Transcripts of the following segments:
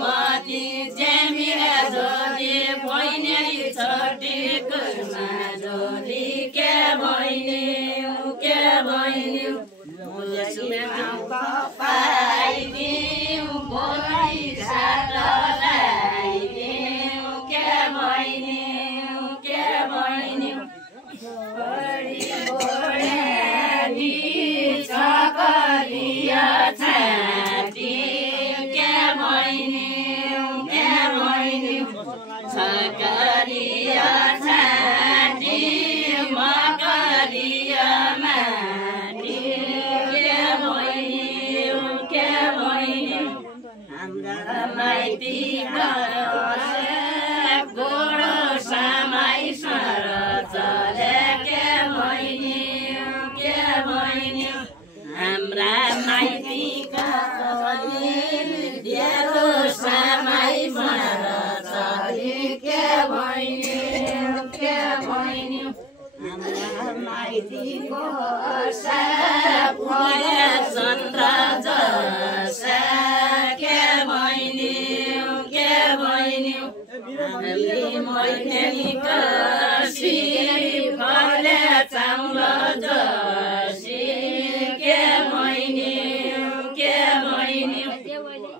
मती जेमिरा जोली बहिनी छोटी कुर्मा जोली के बहिनी पाइदिउ बोलाई साटलाई के बहिनी बढी बोडी सकलिया छाती के बहिनी सकलिया छाती मकलिया माटी के बहिनी हाम्रा माइती गोडो समाई सर चले के बहिनी हाम्रा माइती देलो समाई सर चले के बहिनी हाम्रा माइतीको साफले चन्द्र जसा के बहिनी हामीले मैथली कसी फले चाउल जसी के बहिनी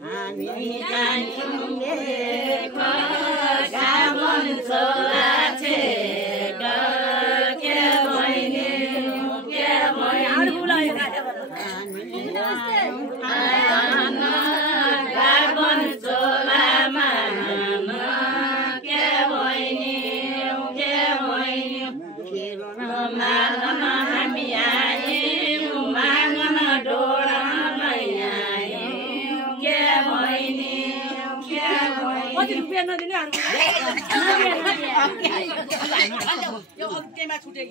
हामी कान्छौँ देखो गामन छोरा छेक के बहिनी गामन चोलामा मागन हामी आयौँ मागन डोडामा आयौँ के बहिनी रुपियाँ नदिने यो केमा छुटे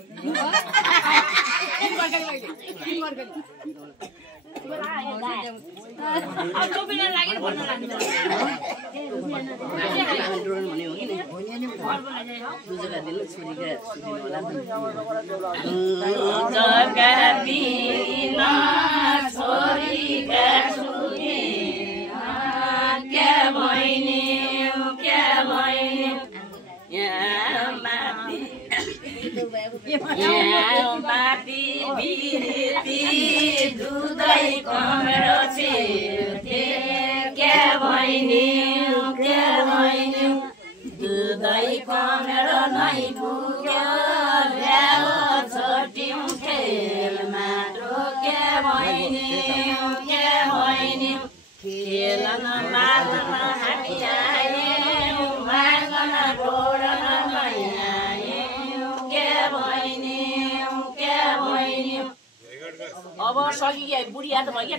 माथि बिरिती दुधै कमेरो छिर्थे के बहिनी दुधै कमेरो नै पुग्यो ल्याओ छोट्यौँ खेलमा के बहिनी खेलन मागन हामी आयौँ मागन डोडन आयौँ के बहिनी अब सकियो बुढी याद भयो क्या